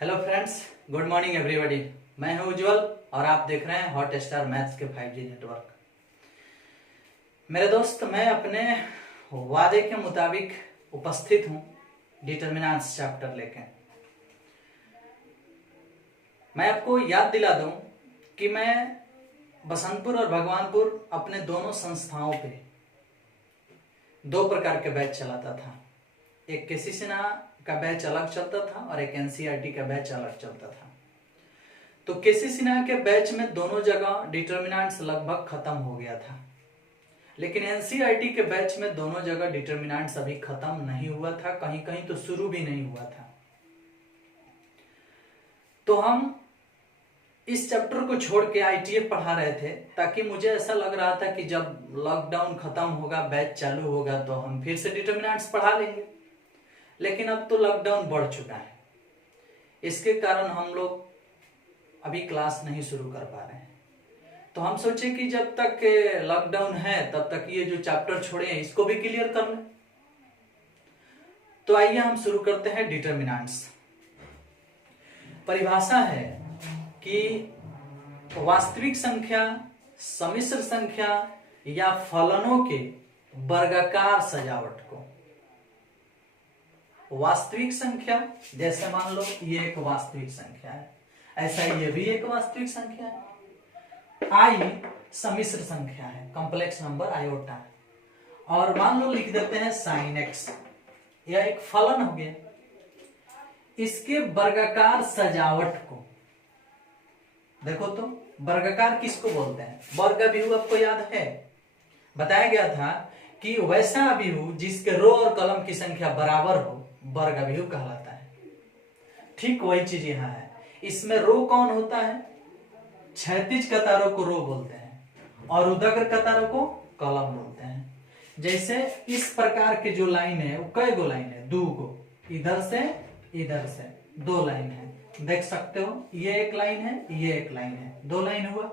Hello friends, good morning everybody. मैं हूं उज्जवल और आप देख रहे हैं हॉट स्टार मैथ्स के 5G नेटवर्क। मेरे दोस्त, मैं अपने वादे के मुताबिक उपस्थित हूं डिटरमिनेंट्स चैप्टर लेके। मैं आपको याद दिला दूं कि मैं बसंतपुर और भगवानपुर अपने दोनों संस्थाओं पे दो प्रकार के बैच चलाता था। एक केसी सिन्हा का बैच अलग चलता था और एक एनसीईआरटी का बैच अलग चलता था। तो केसी सिन्हा के बैच में दोनों जगह डिटरमिनेंट्स लगभग खत्म हो गया था, लेकिन एनसीईआरटी के बैच में दोनों जगह डिटरमिनेंट्स अभी खत्म नहीं हुआ था, कहीं कहीं तो शुरू भी नहीं हुआ था। तो हम इस चैप्टर को छोड़ के आईटीएफ पढ़ा रहे थे, ताकि मुझे ऐसा लग रहा था कि जब लॉकडाउन खत्म होगा, बैच चालू होगा, तो हम फिर से डिटरमिनेंट्स पढ़ा लेंगे। लेकिन अब तो लॉकडाउन बढ़ चुका है, इसके कारण हम लोग अभी क्लास नहीं शुरू कर पा रहे हैं। तो हम सोचे कि जब तक लॉकडाउन है तब तक ये जो चैप्टर छोड़े हैं इसको भी क्लियर कर लें। तो आइए हम शुरू करते हैं डिटरमिनेंट्स। परिभाषा है कि वास्तविक संख्या, सम्मिश्र संख्या या फलनों के वर्गाकार सजावट को। वास्तविक संख्या, जैसे मान लो ये एक वास्तविक संख्या है, ऐसा ये भी एक वास्तविक संख्या है। आई सम्मिश्र संख्या है, कॉम्प्लेक्स नंबर आयोटा है, और मान लो लिख देते हैं साइन एक्स, यह एक फलन हो गया। इसके वर्गाकार सजावट को देखो तो, वर्गाकार किसको बोलते हैं? वर्ग अभिहु आपको याद है, बताया गया था कि वैसा अभिहु जिसके रो और कलम की संख्या बराबर हो वर्ग अभिहु कहलाता है। ठीक वही चीज यहां है। इसमें रो कौन होता है? क्षैतिज कतारों को रो बोलते हैं और उदग्र कतारों को कलम बोलते हैं। जैसे इस प्रकार के जो लाइन है, वो कई गो लाइन है? दो गो, इधर से दो लाइन है, देख सकते हो। ये एक लाइन है, ये एक लाइन है, दो लाइन हुआ।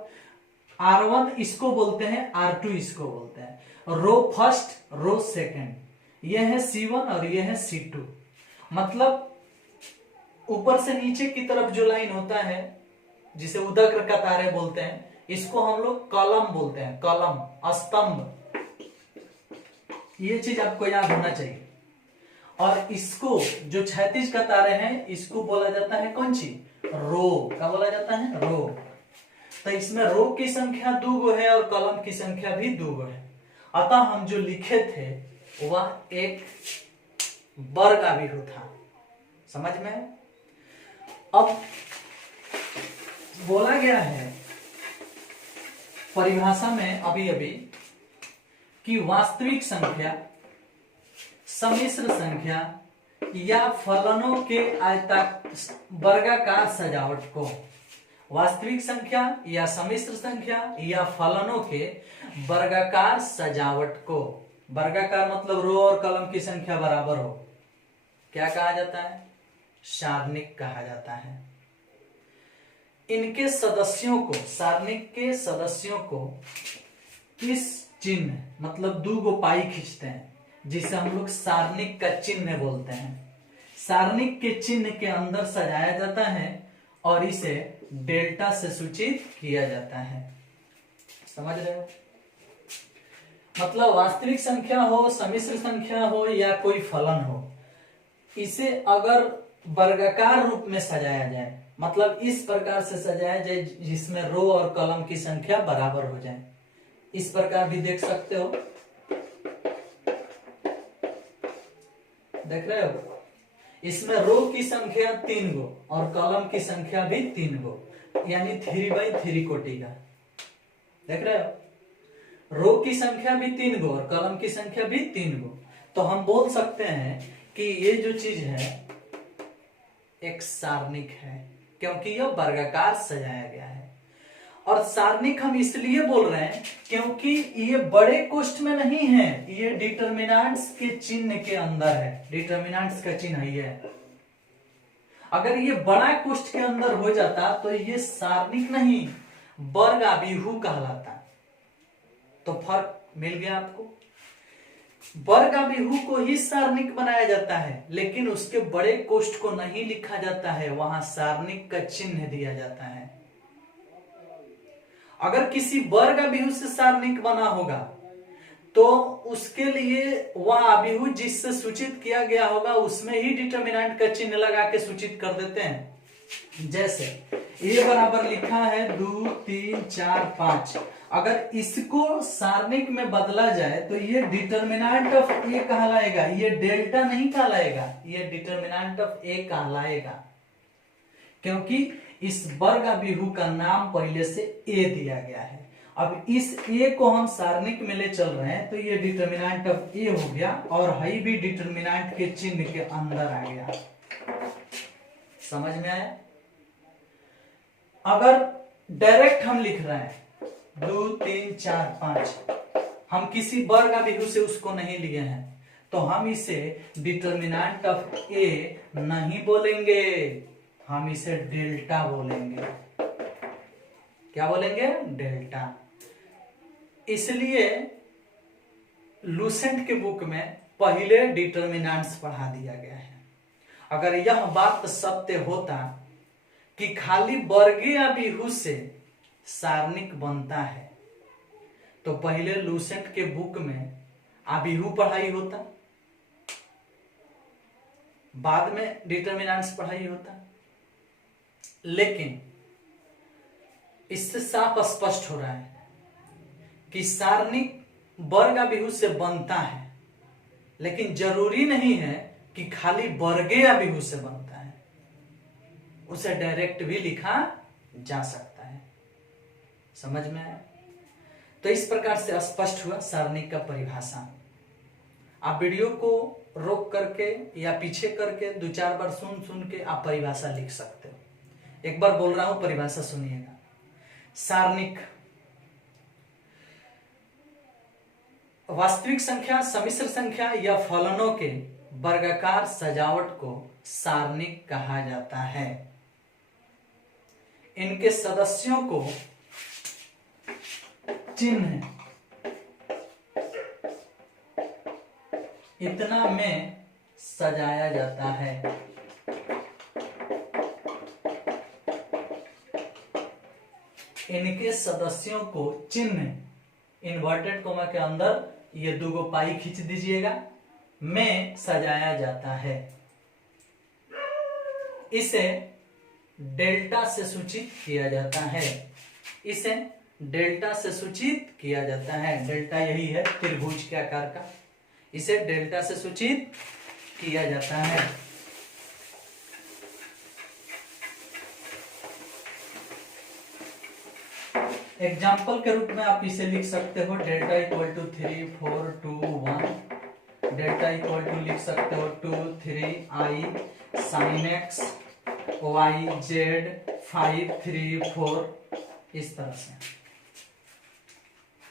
R1 इसको बोलते हैं, R2 इसको बोलते हैं। रो फर्स्ट, रो सेकंड, ये है C1 और ये है C2। मतलब ऊपर से नीचे की तरफ जो लाइन होता है, जिसे उदग्र कतारें बोलते हैं, इसको हम लोग कॉलम बोलते हैं, कॉलम, स्तंभ। ये चीज आपको याद होना चाहिए। और इसको जो क्षैतिज कतारें हैं, इसको बोला जाता है कौन सी? रो। क्या बोला जाता है? रो। तो इसमें रो की संख्या दो गो है और कॉलम की संख्या भी दो गो है। अतः हम जो लिखे थे वह एक वर्ग अभिहु था। समझ में? अब बोला गया है परिभाषा में अभी कि वास्तविक संख्या, सम्मिश्र संख्या या फलनों के वर्गाकार सजावट को। वास्तविक संख्या या सम्मिश्र संख्या या फलनों के वर्गाकार सजावट को। वर्गाकार मतलब रो और कलम की संख्या बराबर हो, क्या कहा जाता है? सारणिक कहा जाता है। इनके सदस्यों को, सारणिक के सदस्यों को इस चिन्ह, मतलब दो गो पाई खींचते हैं, जिसे हम लोग सारणिक का चिन्ह बोलते हैं। सारणिक के चिन्ह के अंदर सजाया जाता है और इसे डेल्टा से सूचित किया जाता है। समझ रहे हो? मतलब वास्तविक संख्या हो, सम्मिश्र संख्या हो या कोई फलन हो, इसे अगर वर्गाकार रूप में सजाया जाए, मतलब इस प्रकार से सजाया जाए जिसमें रो और कलम की संख्या बराबर हो जाए, इस प्रकार भी देख सकते हो। देख रहे हो? इसमें रो की संख्या 3 गो और कलम की संख्या भी 3 गो, यानी 3/3 कोटि का। देख रहे हो? रो की संख्या भी 3 गो और कलम की संख्या भी 3 गो। तो हम बोल सकते हैं कि ये जो चीज है एक सारणिक है, क्योंकि यह वर्गाकार सजाया गया है। और सारणिक हम इसलिए बोल रहे हैं क्योंकि ये बड़े कोष्ठ में नहीं है, ये डिटरमिनेंट्स के चिन्ह के अंदर है। डिटरमिनेंट्स का चिन्ह ये है। अगर ये बड़ा कोष्ठ के अंदर हो जाता तो ये सारणिक नहीं, वर्ग अभिहु कहलाता। तो फर्क मिल गया आपको। वर्गाभिहु को ही सारणिक बनाया जाता है, लेकिन उसके बड़े कोष्ठ को नहीं लिखा जाता है, वहां सारणिक का चिन्ह दिया जाता है। अगर किसी वर्गाभिहु से सारणिक बना होगा तो उसके लिए वह अभिहु जिससे सूचित किया गया होगा उसमें ही डिटर्मिनेंट का चिन्ह लगा के सूचित कर देते हैं। जैसे ए बराबर लिखा है 2 3 4 5, अगर इसको सारणिक में बदला जाए तो ये डिटर्मिनेंट ऑफ ए कहलाएगा, ये डेल्टा नहीं कहलाएगा, ये डिटर्मिनेंट ऑफ ए कहलाएगा, क्योंकि इस वर्गाभिहु का नाम पहले से ए दिया गया है। अब इस ए को हम सारणिक में ले चल रहे हैं तो ये डिटर्मिनेंट ऑफ ए हो गया और हई भी डिटर्मिनेंट के चिन्ह के अंदर आ गया। समझ में आया? अगर डायरेक्ट हम लिख रहे हैं 2 3 4 5, हम किसी वर्गाभिहु से उसको नहीं लिए हैं तो हम इसे डिटर्मिनेंट ऑफ ए नहीं बोलेंगे, हम इसे डेल्टा बोलेंगे। क्या बोलेंगे? डेल्टा। इसलिए लूसेंट के बुक में पहले डिटर्मिनेंट्स पढ़ा दिया गया है। अगर यह बात सत्य होता कि खाली वर्गीय अभिहु से सारणिक बनता है तो पहले लूसेंट के बुक में अभिहु पढ़ाई होता, बाद में डिटर्मिनेंट्स पढ़ाई होता। लेकिन इससे साफ स्पष्ट हो रहा है कि सारणिक वर्गाभिहु से बनता है, लेकिन जरूरी नहीं है कि खाली वर्गीय अभिहु से बनता है, उसे डायरेक्ट भी लिखा जा सकता है। समझ में आया? तो इस प्रकार से स्पष्ट हुआ सारणिक का परिभाषा। आप वीडियो को रोक करके या पीछे करके 2-4 बार सुन सुन के आप परिभाषा लिख सकते हो। एक बार बोल रहा हूं, परिभाषा सुनिएगा। सारणिक वास्तविक संख्या, सम्मिश्र संख्या या फलनों के वर्गाकार सजावट को सारणिक कहा जाता है। इनके सदस्यों को चिन्ह इतना में सजाया जाता है। इनके सदस्यों को चिन्ह इन्वर्टेड कोमा के अंदर ये 2 पाई खींच दीजिएगा, में सजाया जाता है। इसे डेल्टा से सूचित किया जाता है। इसे डेल्टा से सूचित किया जाता है। डेल्टा यही है त्रिभुज के आकार का, इसे डेल्टा से सूचित किया जाता है। एग्जाम्पल के रूप में आप इसे लिख सकते हो delta equal to 3 4 2 1, delta equal to लिख सकते हो 2 3 i sin x y z 5 3 4, इस तरह से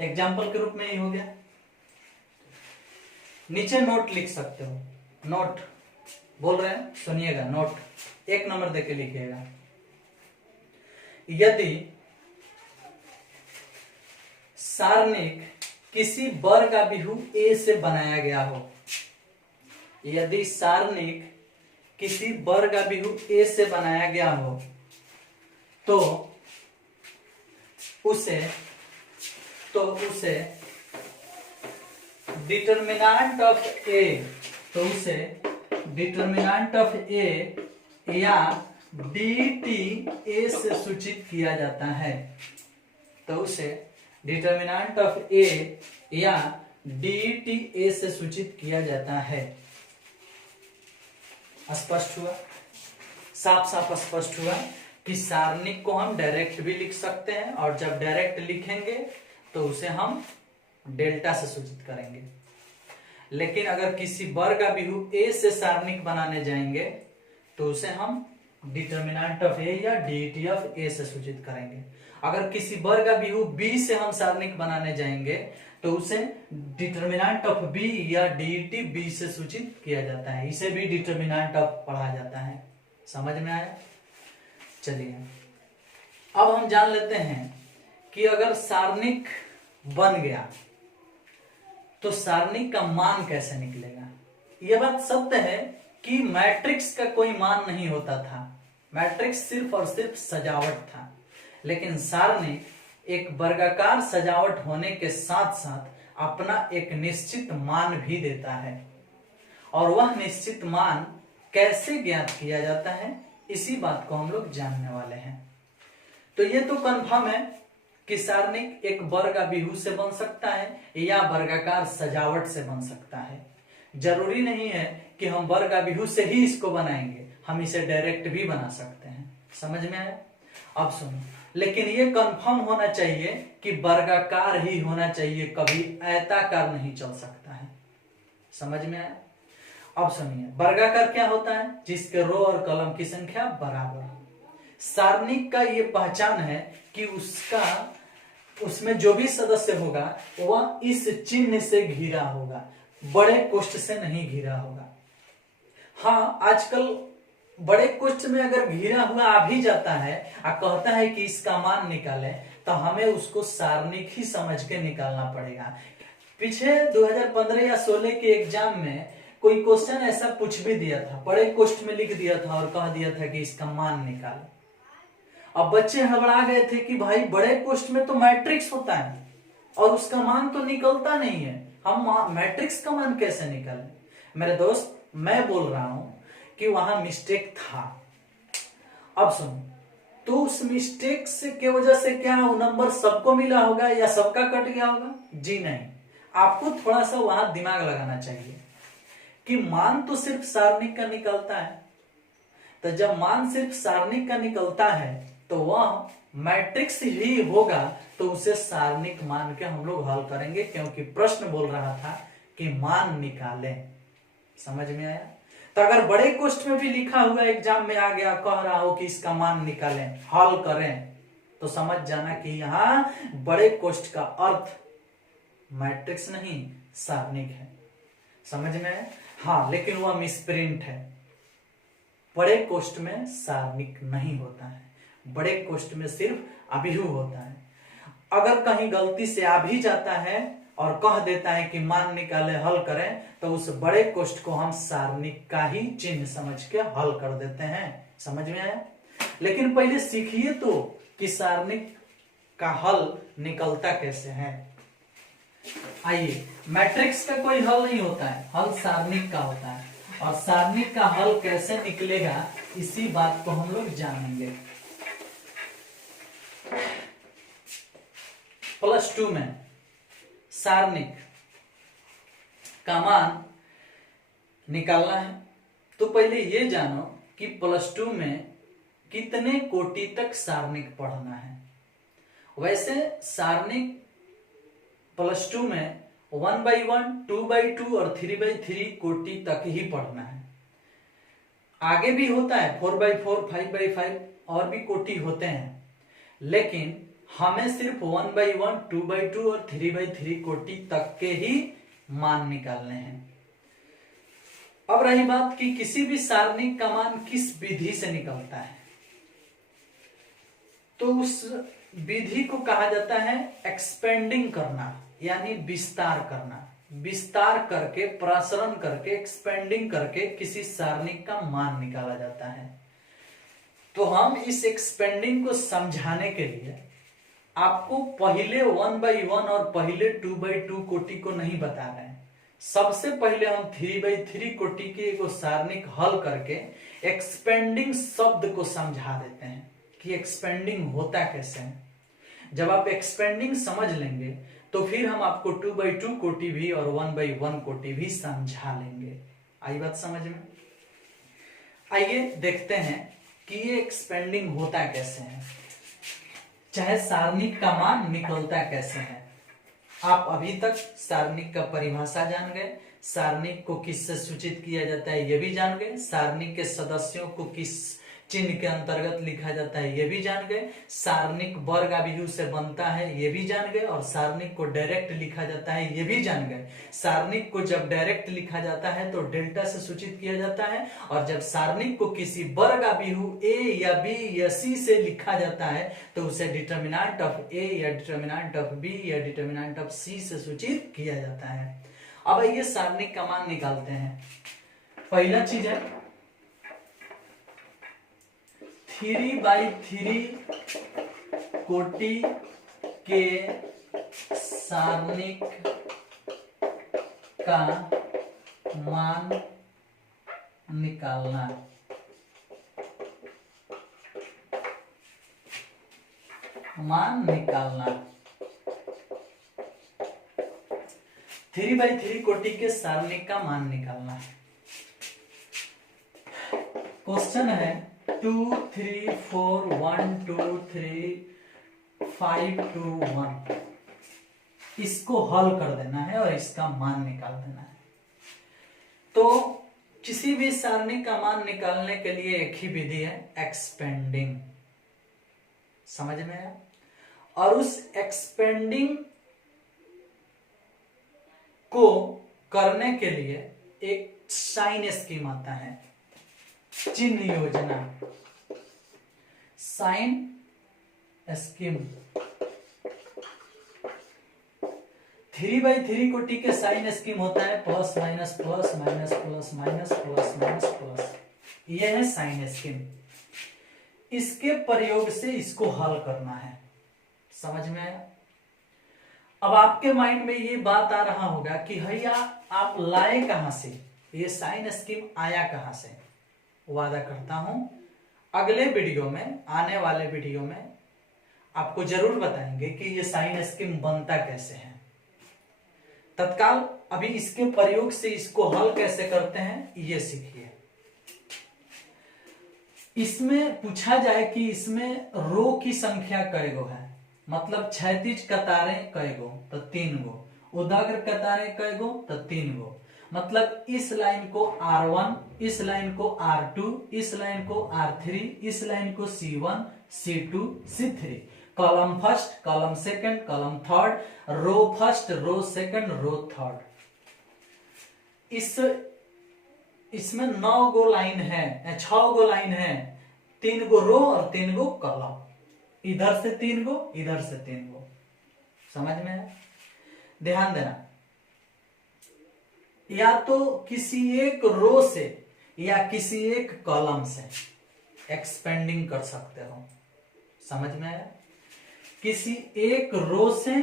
एग्जाम्पल के रूप में ये हो गया। नीचे नोट लिख सकते हो, नोट बोल रहे हैं, सुनिएगा। नोट 1 नंबर देके लिखिएगा। यदि सारणिक किसी वर्गाभिहु ए से बनाया गया हो, यदि सारणिक किसी वर्गाभिहु ए से बनाया गया हो तो उसे डिटर्मिनेंट ऑफ ए, तो उसे डिटर्मिनेंट ऑफ ए या dt ए से सूचित किया जाता है। तो उसे डिटर्मिनेंट ऑफ ए या dt ए से सूचित किया जाता है। स्पष्ट हुआ? साफ साफ स्पष्ट हुआ कि सारणिक को हम डायरेक्ट भी लिख सकते हैं, और जब डायरेक्ट लिखेंगे तो उसे हम डेल्टा से सूचित करेंगे। लेकिन अगर किसी वर्गाभिहु ए से सारणिक बनाने जाएंगे तो उसे हम डिटर्मिनेंट ऑफ ए या dt ऑफ ए से सूचित करेंगे। अगर किसी वर्गाभिहु बी से हम सारणिक बनाने जाएंगे तो उसे डिटर्मिनेंट ऑफ बी या dt बी से सूचित किया जाता है। इसे भी डिटर्मिनेंट ऑफ पढ़ा जाता है। समझ में आया? चलिए अब हम जान लेते हैं कि अगर सारणिक बन गया तो सारणिक का मान कैसे निकलेगा। यह बात सत्य है कि मैट्रिक्स का कोई मान नहीं होता था, मैट्रिक्स सिर्फ और सिर्फ सजावट था, लेकिन सारणिक एक वर्गाकार सजावट होने के साथ साथ अपना एक निश्चित मान भी देता है। और वह निश्चित मान कैसे ज्ञात किया जाता है, इसी बात को हम लोग जानने वाले हैं। तो ये तो कंफर्म है कि सारणिक एक वर्गाभिहु से बन सकता है या वर्गाकार सजावट से बन सकता है। जरूरी नहीं है कि हम वर्गाभिहु से ही इसको बनाएंगे, हम इसे डायरेक्ट भी बना सकते हैं। समझ में आया? अब सुनो, लेकिन ये कंफर्म होना चाहिए कि वर्गाकार ही होना चाहिए, कभी आयताकार नहीं चल सकता है। समझ में आया? अब सुनिए, वर्गाकार क्या होता है? जिसके रो और कॉलम की संख्या बराबर। सारणिक का ये पहचान है कि उसमें जो भी सदस्य होगा वह इस चिन्ह से घिरा होगा, बड़े कोष्ठ से नहीं घिरा होगा। हाँ, आजकल बड़े कोष्ठ में अगर घिरा हुआ आ भी जाता है और कहता है कि इसका मान निकालें, तो हमें उसको सारणिक ही समझ के निकालना पड़ेगा। पीछे 2015 या 16 के एग्जाम में कोई क्वेश्चन ऐसा पूछ भी दिया था, बड़े कोष्ठ में लिख दिया था और कह दिया था कि इसका मान निकालो। अब बच्चे घबरा गए थे कि भाई बड़े कोष्ठ में तो मैट्रिक्स होता है और उसका मान तो निकलता नहीं है, हम मैट्रिक्स का मान कैसे निकालें। मेरे दोस्त, मैं बोल रहा हूं कि वहां मिस्टेक था। अब सुनो, तो उस मिस्टेक से के वजह से क्या वो नंबर सबको मिला होगा या सबका कट गया होगा? जी नहीं, आपको थोड़ा सा वहां दिमाग लगाना चाहिए कि मान तो सिर्फ सारणिक का निकलता है। तो जब मान सिर्फ सारणिक का निकलता है तो वह मैट्रिक्स ही होगा, तो उसे सारणिक मान के हम लोग हल करेंगे, क्योंकि प्रश्न बोल रहा था कि मान निकालें। समझ में आया? तो अगर बड़े कोष्ठ में भी लिखा हुआ एग्जाम में आ गया, कह रहा हो कि इसका मान निकालें, हल करें, तो समझ जाना कि यहां बड़े कोष्ठ का अर्थ मैट्रिक्स नहीं सारणिक है। समझ में आया? हाँ, लेकिन वह मिसप्रिंट है। बड़े कोष्ठ में सारणिक नहीं होता है, बड़े कोष्ठ में सिर्फ अभिहु होता है। अगर कहीं गलती से आ भी जाता है और कह देता है कि मान निकाले, हल करें, तो उस बड़े कोष्ठ को हम सारणिक का ही चिन्ह समझ के हल कर देते हैं। समझ में आया? लेकिन पहले सीखिए तो कि सारणिक का हल निकलता कैसे है। आइए, मैट्रिक्स का कोई हल नहीं होता है, हल सारणिक का होता है। और सारणिक का हल कैसे निकलेगा, इसी बात को हम लोग जानेंगे। +2 में सारणिक का मान निकालना है, तो पहले ये जानो कि +2 में कितने कोटि तक सारणिक पढ़ना है। वैसे सारणिक +2 में 1/1, 2/2 और 3/3 कोटि तक ही पढ़ना है। आगे भी होता है 4/4, 5/5 और भी कोटि होते हैं, लेकिन हमें सिर्फ 1/1, 2/2 और 3/3 कोटि तक के ही मान निकालने हैं। अब रही बात कि किसी भी सारणिक का मान किस विधि से निकलता है, तो उस विधि को कहा जाता है एक्सपेंडिंग करना, यानी विस्तार करना। विस्तार करके, प्रसारण करके, एक्सपेंडिंग करके किसी सारणिक का मान निकाला जाता है। तो हम इस एक्सपेंडिंग को समझाने के लिए आपको पहले 1/1 और पहले 2/2 कोटि को नहीं बता रहे हैं। सबसे पहले हम 3/3 कोटि के एक सारणिक हल करके एक्सपेंडिंग शब्द को समझा देते हैं कि एक्सपेंडिंग होता कैसे है। जब आप एक्सपेंडिंग समझ लेंगे तो फिर हम आपको 2/2 कोटि भी और 1/1 कोटि भी समझा लेंगे। आई बात समझ में? आइए देखते हैं कि ये एक्सपेंडिंग होता कैसे है, चाहे सारणिक का मान निकलता कैसे है। आप अभी तक सारणिक का परिभाषा जान गए, सारणिक को किससे सूचित किया जाता है ये भी जान गए, सारणिक के सदस्यों को चिन्ह के अंतर्गत लिखा जाता है, ये भी जान गए। सारणिक वर्ग अभियु से बनता है, ये भी जान गए। और सारणिक को डायरेक्ट लिखा जाता है, ये भी जान गए। सारणिक को जब डायरेक्ट लिखा जाता है तो डेल्टा से सूचित किया जाता है, और जब सारणिक को किसी वर्ग अभियु ए या बी या सी से लिखा जाता है तो उसे डिटर्मिनेंट ऑफ ए या डिटर्मिनेंट ऑफ बी या डिटर्मिनेंट ऑफ सी से सूचित किया जाता है। अब ये सारणिक का मान निकालते हैं। पहला चीज है 3/3 कोटि के सारणिक का मान निकालना। मान निकालना 3/3 कोटि के सारणिक का मान निकालना। क्वेश्चन है 2 3 4 1 2 3 5 2 1। इसको हल कर देना है और इसका मान निकाल देना है। तो किसी भी सारणी का मान निकालने के लिए एक ही विधि है, एक्सपेंडिंग। समझ में आया? और उस एक्सपेंडिंग को करने के लिए एक साइन स्कीम आता है, चिन्ह योजना, साइन स्कीम। 3/3 कोटि के साइन स्कीम होता है plus minus plus minus plus minus plus minus plus. यह है साइन स्कीम। इसके प्रयोग से इसको हल करना है। समझ में आया? अब आपके माइंड में ये बात आ रहा होगा कि भैया आप लाए कहां से, ये साइन स्कीम आया कहां से? वादा करता हूं अगले वीडियो में, आने वाले वीडियो में आपको जरूर बताएंगे कि ये साइन स्कीम बनता कैसे है। तत्काल अभी इसके प्रयोग से इसको हल कैसे करते हैं ये सीखिए। इसमें पूछा जाए कि इसमें रो की संख्या कै गो है, मतलब क्षैतिज कतारें कै गो, तो 3 गो। उदाग्र कतारें कै गो, तो 3 गो। मतलब इस लाइन को R1, इस लाइन को R2, इस लाइन को R3, इस लाइन को C1, C2, C3। Column first, column second, column third, row first, row second, row third. इसमें 9 गो लाइन है, 6 गो लाइन है, 3 गो रो और 3 गो कॉलम। इधर से 3 गो, इधर से 3 गो। समझ में है? ध्यान देना, या तो किसी एक रो से या किसी एक कॉलम से एक्सपेंडिंग कर सकते हो। समझ में आया? किसी एक रो से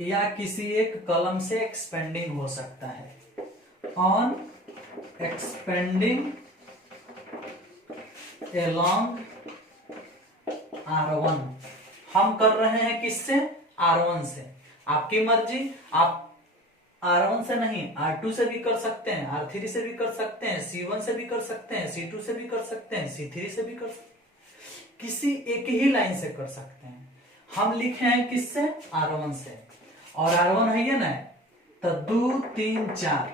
या किसी एक कॉलम से एक्सपेंडिंग हो सकता है। ऑन एक्सपेंडिंग along R1 हम कर रहे हैं किससे? R1 से। आपकी मर्जी, आप R1 से नहीं R2 से भी कर सकते हैं, R3 से भी कर सकते हैं, C1 से भी कर सकते हैं, C2 से भी कर सकते हैं, C3 से भी कर सकते हैं, किसी एक ही लाइन से कर सकते हैं। हम लिखे हैं किससे? R1 से। और R1 है ये ना, तो 2 3 4,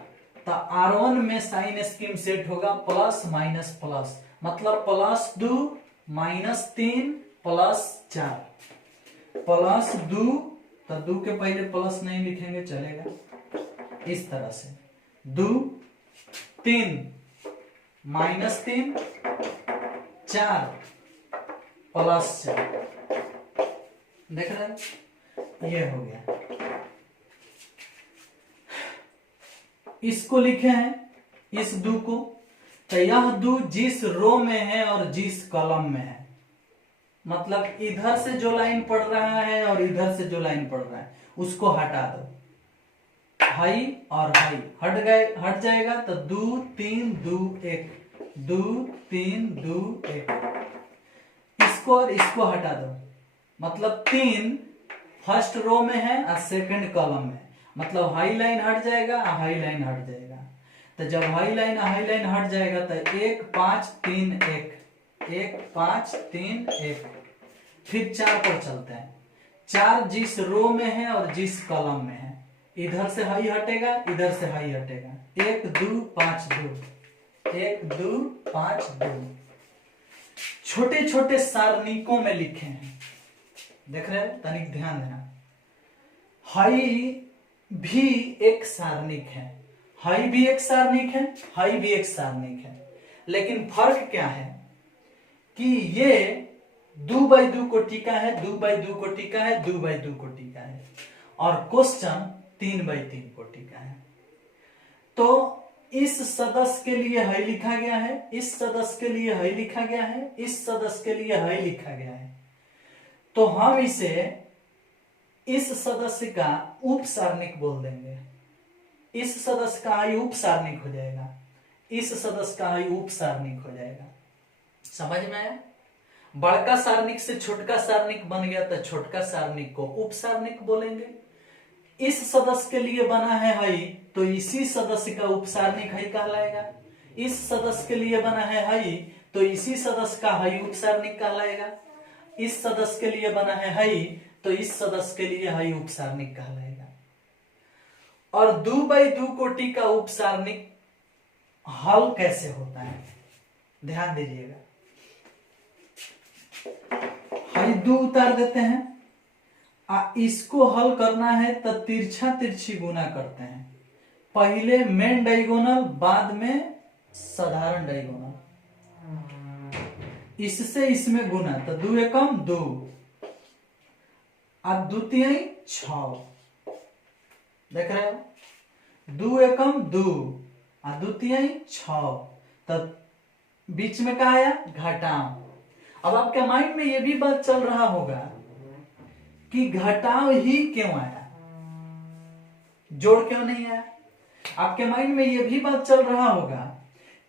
तो R1 में साइन स्कीम सेट होगा प्लस माइनस प्लस, मतलब +2 -3 +4 +2, तो 2 के पहले प्लस नहीं लिखेंगे चलेगा, इस तरह से 2 3 -3 4 +4। देख रहे हैं? ये हो गया। इसको लिखे हैं इस 2 को, तो यह 2 जिस रो में है और जिस कॉलम में है, मतलब इधर से जो लाइन पढ़ रहा है और इधर से जो लाइन पढ़ रहा है उसको हटा दो। हाई और हाई हट गए, हट जाएगा, तो 2 3 2 1 2 3 2 1। इसको और इसको हटा दो, मतलब 3 फर्स्ट रो में है और सेकंड कॉलम में, मतलब हाई लाइन हट जाएगा, हाई लाइन हट जाएगा। तो जब हाई लाइन हट जाएगा तो 1 5 3 1 1 5 3 1। फिर 4 पर चलते हैं। 4 जिस रो में है और जिस कॉलम में है, इधर से हाई हटेगा, इधर से हाई हटेगा। 1 2 5 2 1 2 5 2। छोटे छोटे सारणिकों में लिखे हैं। देख रहे हो, तनिक ध्यान देना। हाई भी एक सारणिक है, हाई भी एक सारणिक है, हाई भी एक सारणिक है, लेकिन फर्क क्या है कि ये 2x2 कोटि का है, 2x2 कोटि का है, 2x2 कोटि का है, और क्वेश्चन 3x3 कोटि का है। तो इस सदस्य के लिए हाई लिखा गया है, इस सदस्य के लिए हाई लिखा गया है, इस सदस्य के लिए हाई लिखा गया है। तो हम इसे इस सदस्य का उप सारणिक बोल देंगे। इस सदस्य का हाई उप सारणिक हो जाएगा, इस सदस्य का हाई उप सारणिक हो जाएगा। समझ में आया? बड़का सारणिक से छोटका सारणिक बन गया तो छोटका सारणिक को उप सारणिक बोलेंगे। इस सदस्य के लिए बना है हाई तो इसी सदस्य का उप सारणिक हाई कहलाएगा। इस सदस्य के लिए बना है हाई तो इसी सदस्य का हाई उप सारणिक कहलाएगा। इस सदस्य के लिए बना है हाई तो इस सदस्य के लिए हाई उप सारणिक कहलाएगा। और 2x2 कोटि का उप सारणिक हल कैसे होता है, ध्यान दीजिएगा। हाई 2 उतार देते हैं, इसको हल करना है तो तिरछा तिरछी गुना करते हैं। पहले मेन डायगोनल, बाद में साधारण डायगोनल, इससे इसमें गुना तो 2 एकम 2, अब द्वितीय 6। देख रहे हो, 2 एकम 2 और द्वितीय 6, तब बीच में क्या आया, घटाओ। अब आपके माइंड में यह भी बात चल रहा होगा कि घटाव ही क्यों आया, जोड़ क्यों नहीं आया। आपके माइंड में यह भी बात चल रहा होगा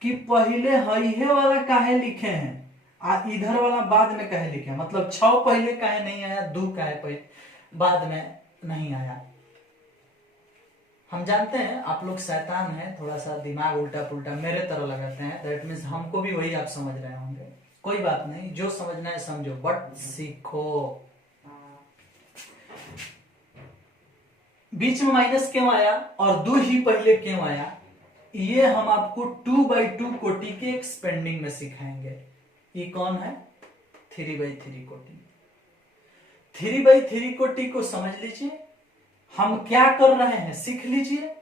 कि पहले हईहे वाला काहे लिखे हैं और इधर वाला बाद में काहे लिखे हैं, मतलब 6 पहले काहे नहीं आया, 2 काहे पहले बाद में नहीं आया। हम जानते हैं आप लोग शैतान हैं, थोड़ा सा दिमाग उल्टा पुल्टा मेरे तरह लगाते हैं, दैट मीन्स हमको भी वही आप समझ रहे होंगे। कोई बात नहीं, जो समझना है समझो, बट सीखो। बीच में माइनस क्यों आया और 2 ही पहले क्यों आया, ये हम आपको 2x2 कोटि के एक्सपेंडिंग में सिखाएंगे। ये कौन है, 3x3 कोटि। 3x3 कोटि को समझ लीजिए, हम क्या कर रहे हैं सीख लीजिए,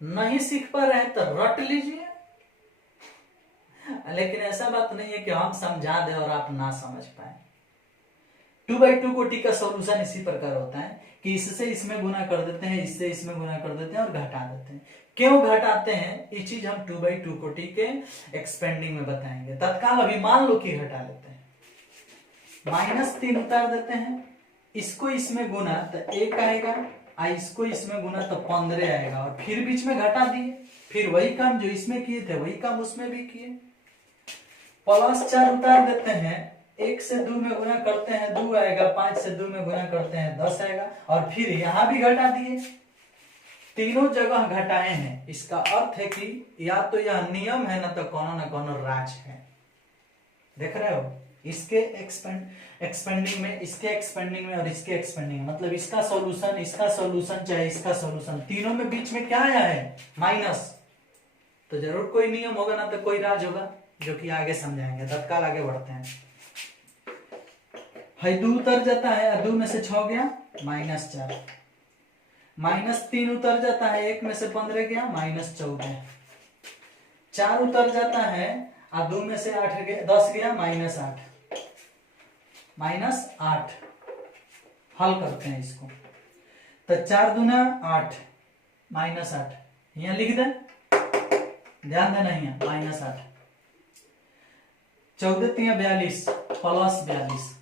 नहीं सीख पा रहे हैं तो रट लीजिए। लेकिन ऐसा बात नहीं है कि हम समझा दें और आप ना समझ पाए। 2x2 कोटि का सॉल्यूशन इसी प्रकार होता है कि इससे इसमें गुना कर देते हैं, इससे इसमें गुना कर देते हैं और घटा देते हैं। क्यों घटाते हैं ये चीज हम 2x2 कोटि के एक्सपेंडिंग में बताएंगे। तत्काल अभी मान लो कि घटा लेते हैं, -3 उतार देते हैं, इसको इसमें गुना तो 1 आएगा, इसको इसमें गुना तो 15 आएगा, और फिर बीच में घटा दिए, फिर वही काम जो इसमें किए थे वही काम उसमें भी किए। +4 उतार देते हैं, 1 से 2 में गुना करते हैं 2 आएगा, 5 से 2 में गुना करते हैं 10 आएगा, और फिर यहां भी घटा दिए। तीनों जगह घटाए हैं, इसका अर्थ है कि या तो यह नियम है, न कोनो राज है। देख रहे हो, इसके एक्सपेंडिंग में, इसके एक्सपेंडिंग में और इसके एक्सपेंडिंग में, मतलब इसका सॉल्यूशन चाहे इसका सॉल्यूशन, तीनों में बीच में क्या आया है, माइनस। तो जरूर कोई नियम होगा ना तो कोई राज होगा, जो कि आगे समझाएंगे। तत्काल आगे बढ़ते हैं। 2 उतर जाता है, 2 में से 6 गया -4, -3 उतर जाता है, 1 में से 15 गया -14, 4 उतर जाता है और 2 में से 10 गया -8, -8। हल करते हैं इसको, तो 4 दूना 8, -8 यहां लिख दें, ध्यान देना, यहाँ -8, 14 3 42 +42,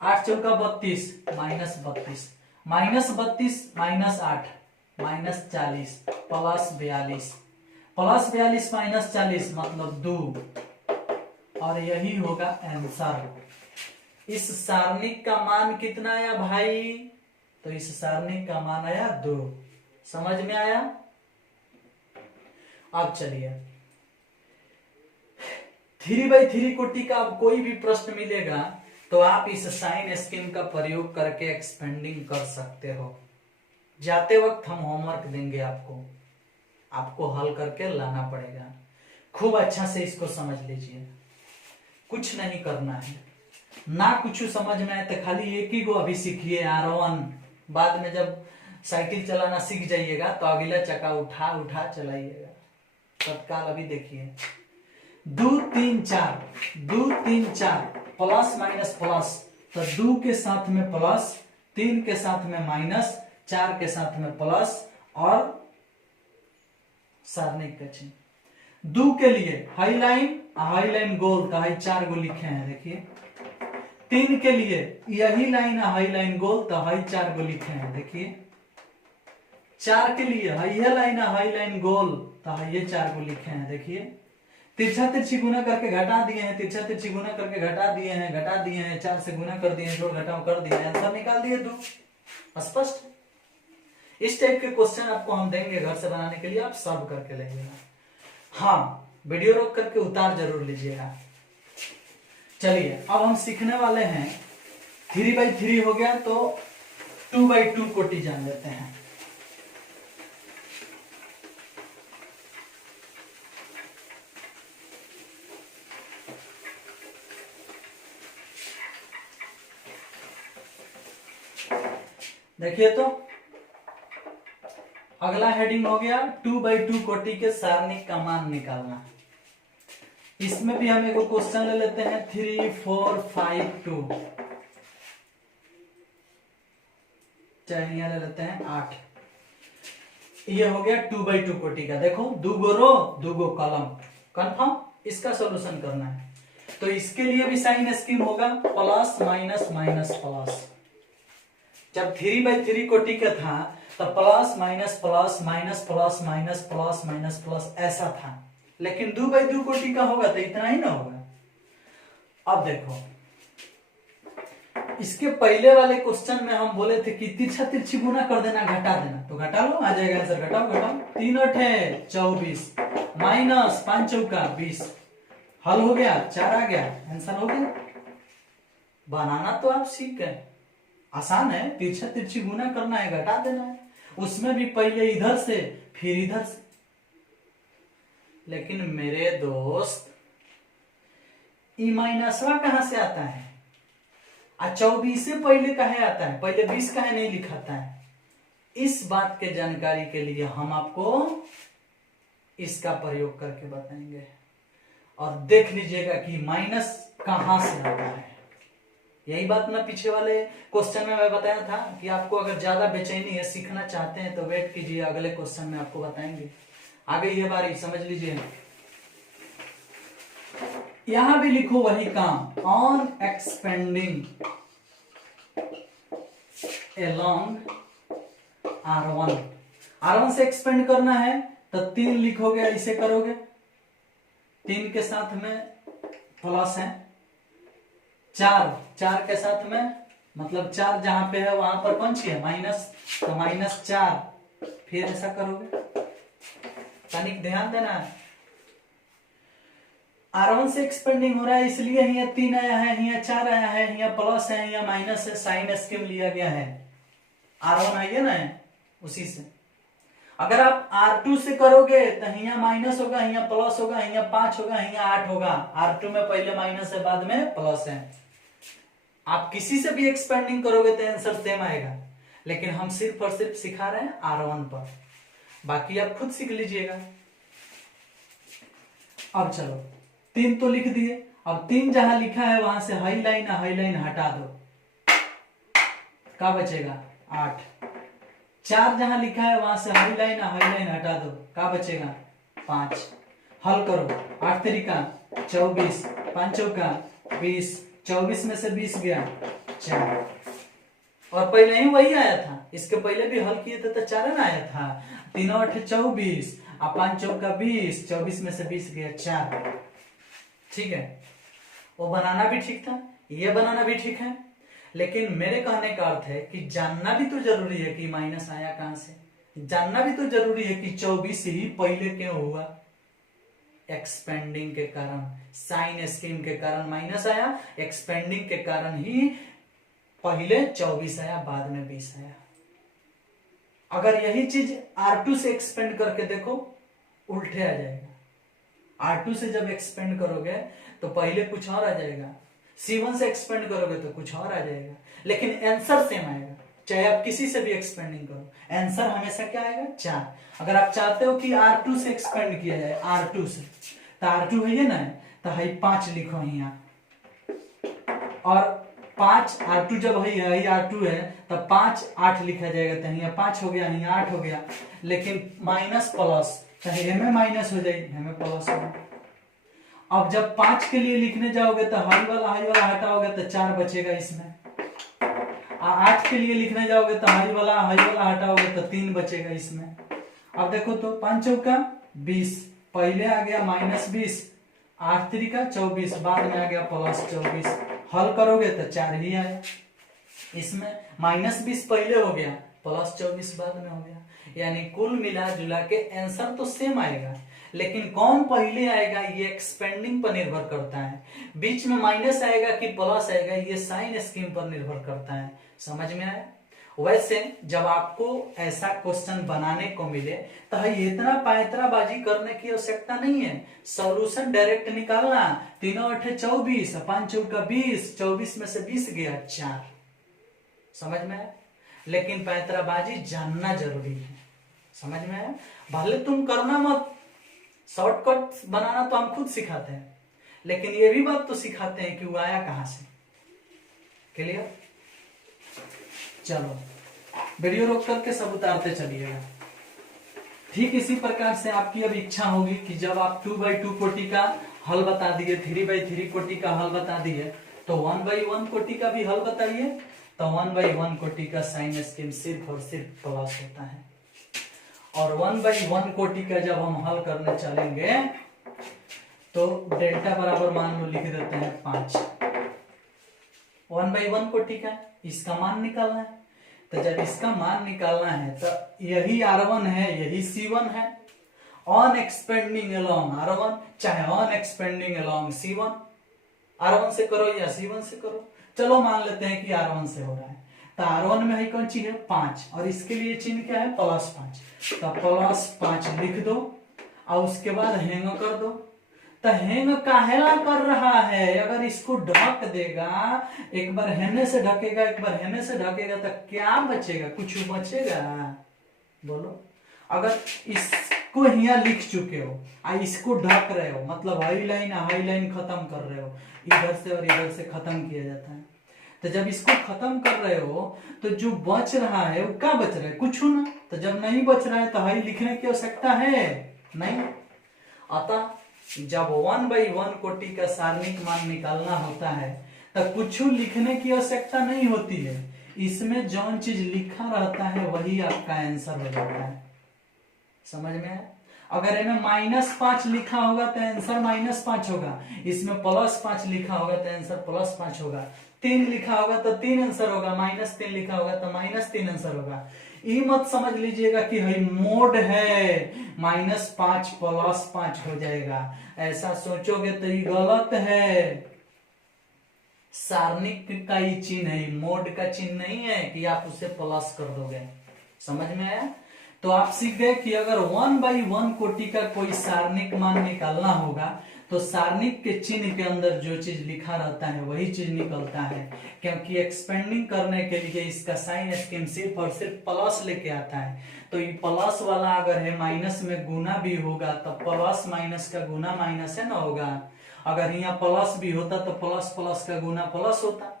8 चौका 32 -32, -32 -8 -40 +42, +42 -40 मतलब 2, और यही होगा आंसर। इस सारणिक का मान कितना आया भाई, तो इस सारणिक का मान आया 2। समझ में आया? अब चलिए 3x3 कोटि का अब कोई भी प्रश्न मिलेगा तो आप इस साइन स्कीम का प्रयोग करके एक्सपेंडिंग कर सकते हो। जाते वक्त हम होमवर्क देंगे आपको हल करके लाना पड़ेगा। खूब अच्छा से इसको समझ लीजिए। कुछ नहीं करना है, ना कुछ समझ में आए तो खाली एक ही को अभी सीखिए R1। बाद में जब साइकिल चलाना सीख जाइएगा तो अगला चक्का उठा उठा चलाइएगा। तत्काल अभी देखिए 2 3 4, 2 3 4 प्लस माइनस प्लस, तो 2 के साथ में प्लस, 3 के साथ में माइनस, 4 के साथ में प्लस और सारणिक का चिन्ह। 2 के लिए हाई लाइन गोल, तो हाई 4 गो लिखे हैं देखिए। 3 के लिए यही लाइन हाई लाइन गोल, तो हाई 4 गो लिखे हैं देखिए। 4 के लिए हाई लाइन गोल, तो हाई 4 गो लिखे हैं देखिए। तिरछा तिरछी गुना करके घटा दिए हैं, तिरछा तिरछी गुना करके घटा दिए हैं, 4 से गुना कर दिए हैं, जोड़ घटाव कर दिए हैं, आंसर निकाल दिए 2। स्पष्ट। इस टाइप के क्वेश्चन आपको हम देंगे घर से बनाने के लिए, आप सॉल्व करके लेंगे। हाँ, वीडियो रोक करके उतार जरूर लीजिएगा। चलिए अब हम सीखने वाले हैं 3/3 हो गया तो 2/2 कोटि जान लेते हैं। देखिए तो अगला हेडिंग हो गया 2/2 कोटि के सारणिक का मान निकालना। इसमें भी हम एक क्वेश्चन ले लेते हैं 3 4 5 2, चाहे यहाँ ले लेते हैं 8। ये हो गया 2/2 कोटि का। देखो 2 गो रो 2 गो कॉलम, कंफर्म। इसका सॉल्यूशन करना है तो इसके लिए भी साइन स्कीम होगा, प्लस माइनस माइनस प्लस। जब 3/3 कोटि का था तो plus minus plus minus plus minus plus minus plus ऐसा था, लेकिन 2/2 कोटि का होगा तो इतना ही ना होगा। अब देखो इसके पहले वाले क्वेश्चन में हम बोले थे कि तिरछा तिरछी गुना कर देना, घटा देना, तो घटा लो, आ जाएगा आंसर। घटाओ 3 8 है 24 माइनस 5 चौका 20, हल हो गया, 4 आ गया, आंसर हो गया। बनाना तो आप सीख गए, आसान है। तिरछा तिरछी गुना करना है, घटा देना है, उसमें भी पहले इधर से फिर इधर से। लेकिन मेरे दोस्त ई माइनसवा कहां से आता है? 24 से पहले कहे आता है, पहले 20 कहे नहीं लिखाता है? इस बात के जानकारी के लिए हम आपको इसका प्रयोग करके बताएंगे और देख लीजिएगा कि माइनस कहां से आता है। यही बात ना पीछे वाले क्वेश्चन में मैं बताया था कि आपको अगर ज्यादा बेचैनी है, सीखना चाहते हैं तो वेट कीजिए, अगले क्वेश्चन में आपको बताएंगे। आ गई है बारी, समझ लीजिए। यहां भी लिखो वही काम, ऑन एक्सपेंडिंग along R1 से एक्सपेंड करना है तो 3 लिखोगे, इसे करोगे, 3 के साथ में प्लस है, 4 के साथ में, मतलब 4 जहां पे है वहां पर कौन सी है? माइनस, तो -4, फिर ऐसा करोगे। तनिक ध्यान देना है, R1 से एक्सपेंडिंग हो रहा है इसलिए यहाँ 3 आया है, यहाँ 4 आया है, यहाँ प्लस है, यहाँ माइनस है, साइन स्कीम लिया गया है। R1 आइए ना उसी से। अगर आप R2 से करोगे तो यहाँ माइनस होगा, यहाँ प्लस होगा, यहाँ 5 होगा, यहाँ 8 होगा। R2 में पहले माइनस है, बाद में प्लस है। आप किसी से भी एक्सपेंडिंग करोगे तो आंसर सेम आएगा, लेकिन हम सिर्फ और सिर्फ सिखा रहे हैं R1 पर, बाकी आप खुद सीख लीजिएगा। अब चलो 3 तो लिख दिए, अब 3 जहां लिखा है वहां से हाई लाइन हटा दो, क्या बचेगा? 8। 4 जहां लिखा है वहां से हाई लाइन हटा दो, क्या बचेगा? 5। हल करो, 8 तरीका 24, 5 चौका 20, 24 में से 20 गया 4, और पहले ही वही आया था, इसके पहले भी हल किए थे तो 4 ना आया था। 3 8 24 और 5 चौका 20, 24 में से 20 गया 4। ठीक है, वो बनाना भी ठीक था, ये बनाना भी ठीक है, लेकिन मेरे कहने का अर्थ है कि जानना भी तो जरूरी है कि माइनस आया कहां से, जानना भी तो जरूरी है कि 24 ही पहले क्यों हुआ। एक्सपेंडिंग के कारण, साइन स्कीम के कारण माइनस आया, एक्सपेंडिंग के कारण ही पहले 24 आया, बाद में 20 आया। अगर यही चीज R2 से एक्सपेंड करके देखो, उल्टे आ जाएगा। R2 से जब एक्सपेंड करोगे तो पहले कुछ और आ जाएगा, C1 से एक्सपेंड करोगे तो कुछ और आ जाएगा, लेकिन आंसर सेम आएगा। चाहे आप किसी से भी एक्सपेंडिंग करो, आंसर हमेशा क्या आएगा 4। अगर आप चाहते हो कि R2 से एक्सपेंड किया जाए, R2 से, तो R2 है ये ना, तो है 5 लिखो यहाँ, और 5 R2 जब है R2 है तब 5 8 लिखा जाएगा, तो यहाँ 5 हो गया, यहाँ 8 हो गया, लेकिन माइनस प्लस, चाहे में माइनस हो जाए में प्लस हो जाए। अब जब 5 के लिए लिखने जाओगे तो हाई वाला हटाओगे तो 4 बचेगा इसमें, 8 के लिए लिखने जाओगे तो हाई वाला हटाओगे तो 3 बचेगा इसमें। अब देखो तो 5 चौका 20, पहले आ गया -20, 8 तिरिका 24, बाद में आ गया +24, हल करोगे तो 4 ही आया। इसमें -20 पहले हो गया, +24 बाद में हो गया, यानी कुल मिला जुला के आंसर तो सेम आएगा, लेकिन कौन पहले आएगा ये एक्सपेंडिंग पर निर्भर करता है। बीच में माइनस आएगा कि प्लस आएगा ये साइन स्कीम पर निर्भर करता है। समझ में आया? वैसे जब आपको ऐसा क्वेश्चन बनाने को मिले तो इतना पैंतराबाजी करने की आवश्यकता नहीं है, सॉल्यूशन डायरेक्ट निकालना। 3 8 24, 5 चौका 20, 24 में से 20 गया 4। समझ में आया? लेकिन पैंतराबाजी जानना जरूरी है। समझ में आया? भले तुम करना मत, शॉर्टकट बनाना तो हम खुद सिखाते हैं, लेकिन ये भी बात तो सिखाते हैं कि वो आया कहां से। क्लियर? चलो वीडियो रोक करके सब उतारते चलिएगा। ठीक इसी प्रकार से आपकी अब इच्छा होगी कि जब आप 2/2 कोटि का हल बता दिए, 3/3 कोटि का हल बता दिए, तो 1/1 कोटि का भी हल बताइए। तो 1/1 कोटि का साइन स्कीम सिर्फ और सिर्फ प्लस होता है, और 1/1 कोटि का जब हम हल करने चलेंगे तो डेल्टा बराबर मान लो लिख देते हैं 5। 1/1 कोटि का इसका मान निकालना है, तो जब इसका मान निकालना है तो यही R1 है, यही C1 है, ऑन एक्सपेंडिंग अलोंग R1 चाहे on expanding along C1, R1 से करो या C1 से करो। चलो मान लेते हैं कि R1 से हो रहा है, तो R1 में है कौन चीज है 5, और इसके लिए चिन्ह क्या है +5, तो +5 लिख दो और उसके बाद हैंग कर दो। तो हैंग काहेला कर रहा है? अगर इसको ढक देगा, एक बार हेने से ढकेगा, एक बार हेने से ढकेगा, तो क्या बचेगा? कुछ बचेगा? बोलो। अगर इसको यहाँ लिख चुके हो और इसको ढक रहे हो, मतलब हाई लाइन खत्म कर रहे हो, इधर से और इधर से खत्म किया जाता है। तो जब इसको खत्म कर रहे हो तो जो बच रहा है वो क्या बच रहा है? कुछ ना। तो जब नहीं बच रहा है तो हाई लिखने की आवश्यकता है नहीं। अतः जब 1/1 कोटि का सारणिक मान निकालना होता है तो कुछ लिखने की आवश्यकता नहीं होती है, इसमें जौन चीज लिखा रहता है वही आपका आंसर हो जाता है। समझ में है? अगर इनमें -5 लिखा होगा तो आंसर -5 होगा, इसमें +5 लिखा होगा तो आंसर +5 होगा, 3 लिखा होगा तो 3 आंसर होगा, -3 लिखा होगा तो -3 आंसर होगा। ये मत समझ लीजिएगा कि भाई मोड है -5 +5 हो जाएगा, ऐसा सोचोगे तो ये गलत है। सारणिक का ही चिन्ह है, मोड का चिन्ह नहीं है कि आप उसे प्लस कर दोगे। समझ में आया? तो आप सीख गए कि अगर 1/1 कोटि का कोई सारणिक मान निकालना होगा तो सारणिक के चिन्ह के अंदर जो चीज लिखा रहता है वही चीज निकलता है, क्योंकि एक्सपेंडिंग करने के लिए इसका साइन स्कीम सिर्फ और सिर्फ प्लस लेके आता है। तो ये प्लस वाला अगर है माइनस में गुना भी होगा तो प्लस माइनस का गुना माइनस है ना होगा। अगर यहाँ प्लस भी होता तो प्लस प्लस का गुना प्लस होता।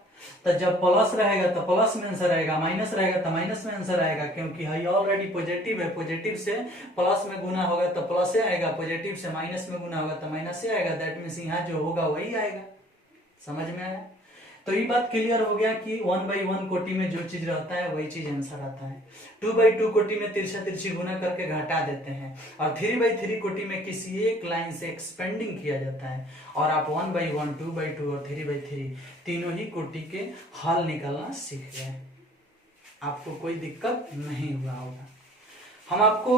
तो जब प्लस रहेगा तो प्लस में आंसर आएगा, माइनस रहेगा तो माइनस में आंसर आएगा, क्योंकि है ऑलरेडी पॉजिटिव है। पॉजिटिव से प्लस में गुना होगा तो प्लस से आएगा, पॉजिटिव से माइनस में गुना होगा तो माइनस से आएगा। दैट मींस यहाँ जो होगा वही आएगा। समझ में आया? तो ये बात क्लियर हो गया कि 1/1 कोटि में जो चीज रहता है वही चीज आंसर आता है। 2/2 कोटि में तिरछा तिरछी गुना करके घटा देते हैं, और 3/3 कोटि में किसी एक लाइन से एक्सपेंडिंग किया जाता है। और आप 1/1, 2/2 और 3/3 तीनों ही कोटि के हल निकालना सीख गए, आपको कोई दिक्कत नहीं हुआ होगा। हम आपको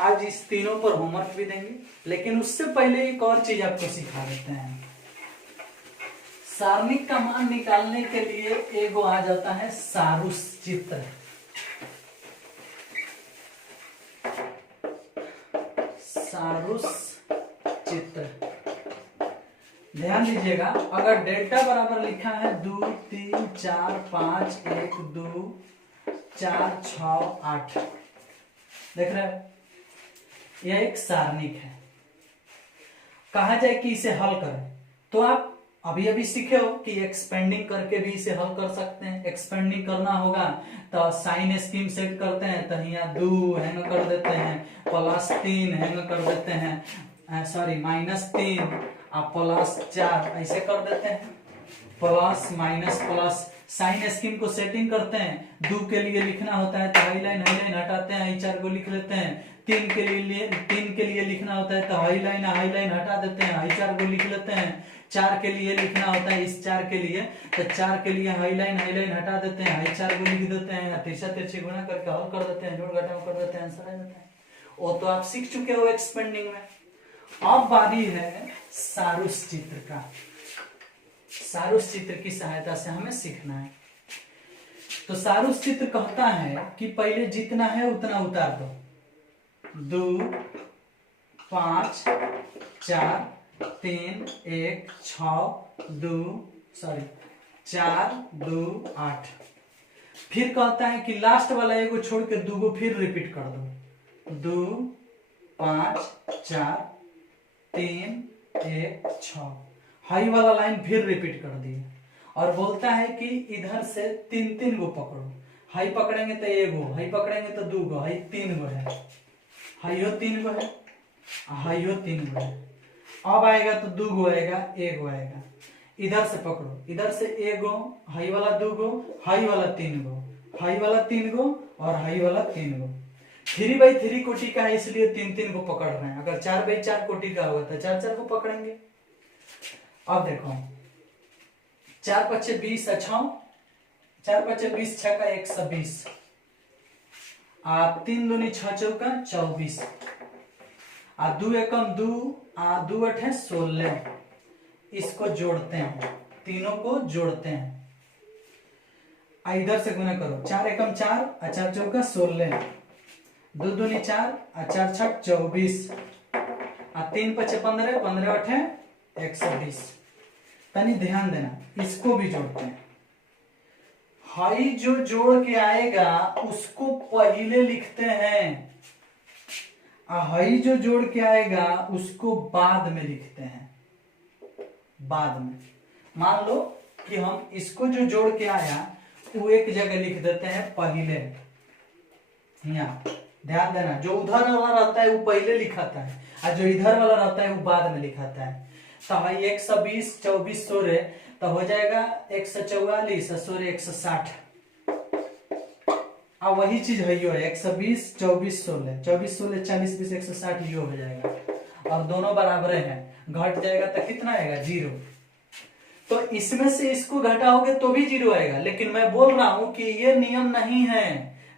आज इस तीनों पर होमवर्क भी देंगे, लेकिन उससे पहले एक और चीज आपको सिखा देते हैं। सारणिक का मान निकालने के लिए एगो आ जाता है सारुस चित्र। सारुस चित्र ध्यान दीजिएगा, अगर डेल्टा बराबर लिखा है 2 3 4 5 1 2 4 6 8, देख रहे हो, यह एक सारणिक है। कहा जाए कि इसे हल करें, तो आप अभी अभी सीखे हो कि एक्सपेंडिंग करके भी इसे हल कर सकते हैं। एक्सपेंडिंग करना होगा तो साइन स्कीम सेट करते हैं, तो यहाँ 2 हैंग कर देते हैं, +3 हैंग कर देते हैं, सॉरी -3 आप +4 ऐसे कर देते हैं, plus minus plus. Sign scheme को सेटिंग करते हैं, 2 के लिए लिखना होता है तो हाई लाइन हटाते हैं, i4 को लिख लेते हैं। 3 के लिए लिखना होता है तो हाई लाइन हटा देते हैं, i4 को लिख लेते हैं। 4 के लिए लिखना होता है, इस 4 के लिए, तो 4 के लिए हाई लाइन हटा देते हैं, i4 को लिख देते हैं, तिरछे गुणा करके हल कर देते हैं, जोड़ घटाव कर देते हैं, आंसर आ जाता है। वो तो आप सीख चुके हो एक्सपेंडिंग में। अब बारी है सारूस चित्र का। सारूस चित्र की सहायता से हमें सीखना है। तो सारूस चित्र कहता है कि पहले जितना है उतना उतार दो, 2 5 4 3 1 6 2 4 2 8। फिर कहता है कि लास्ट वाला एगो छोड़ के 2 गो फिर रिपीट कर दो, 2 5 4 3 1 6। हाई वाला लाइन फिर रिपीट कर दिए और बोलता है कि इधर से 3 गो पकड़ो। हाई पकड़ेंगे तो एगो, हाई पकड़ेंगे तो 2 गो, हाई 3 गो है, हाइयो 3 गो है, हाइयो 3 गो है। अब आएगा तो 2 गो आएगा, 1 गो आएगा। इधर से पकड़ो, इधर से एगो, हाई वाला 2 गो, हाई वाला 3 गो, हाई वाला 3 गो और हाई वाला 3 गो। 3x3 कोटि का है इसलिए 3 को पकड़ रहे हैं। अगर 4x4 कोटि का होगा तो 4 को पकड़ेंगे। अब देखो, 4 × 20 अच्छा, 4 × 20 6 का 120, 3 दूनी 6 चौका 24, 2 एकम 2, 2 8 16। इसको जोड़ते हैं, तीनों को जोड़ते हैं, इधर से गुना करो, 4 एकम 4, 4 चौका 16, 2 दूनी 4, 4 छक 24, 3 × 5 15, 15 8 120। तनी ध्यान देना, इसको भी जोड़ते हैं। हाई जो जोड़ के आएगा उसको पहले लिखते हैं, हाई जो जोड़ के आएगा उसको बाद में लिखते हैं। बाद में मान लो कि हम इसको जो जोड़ के आया वो एक जगह लिख देते हैं पहले। यहाँ ध्यान देना, जो उधर वाला रहता है वो पहले लिखाता है और जो इधर वाला रहता है वो बाद में लिखाता है। तो भाई 120 24 16 तो हो जाएगा 144 16 160। अब वही चीज है, यो है 120 24 16, 24 16 40 20 160, यो हो जाएगा और दोनों बराबर हैं, घट जाएगा तो कितना आएगा 0। तो इसमें से इसको घटाओगे तो भी 0 आएगा। लेकिन मैं बोल रहा हूं कि ये नियम नहीं है।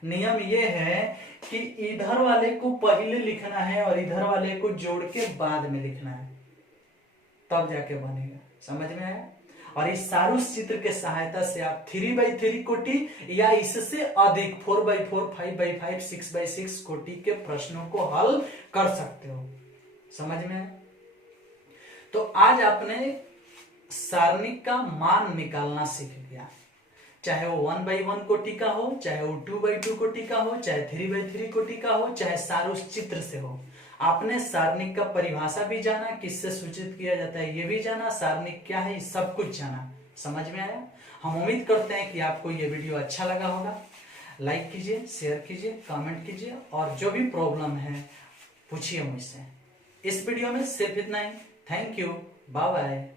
नियम ये है कि इधर वाले को पहले लिखना है और इधर वाले को जोड़ के बाद में लिखना है, तब जाके बनेगा। समझ में आया? और इस सारूस चित्र के सहायता से आप 3x3 कोटि या इससे अधिक 4x4 5x5 6x6 कोटि के प्रश्नों को हल कर सकते हो। समझ में आया? तो आज आपने सारणिक का मान निकालना सीख लिया, चाहे वो 1x1 कोटि का हो, चाहे वो 2x2 कोटि का हो, चाहे 3x3 कोटि का हो, चाहे सारूस चित्र से हो। आपने सारणिक का परिभाषा भी जाना, किससे सूचित किया जाता है ये भी जाना, सारणिक क्या है सब कुछ जाना। समझ में आया? हम उम्मीद करते हैं कि आपको ये वीडियो अच्छा लगा होगा। लाइक कीजिए, शेयर कीजिए, कमेंट कीजिए और जो भी प्रॉब्लम है पूछिए मुझसे। इस वीडियो में सिर्फ इतना ही। Thank you, bye bye.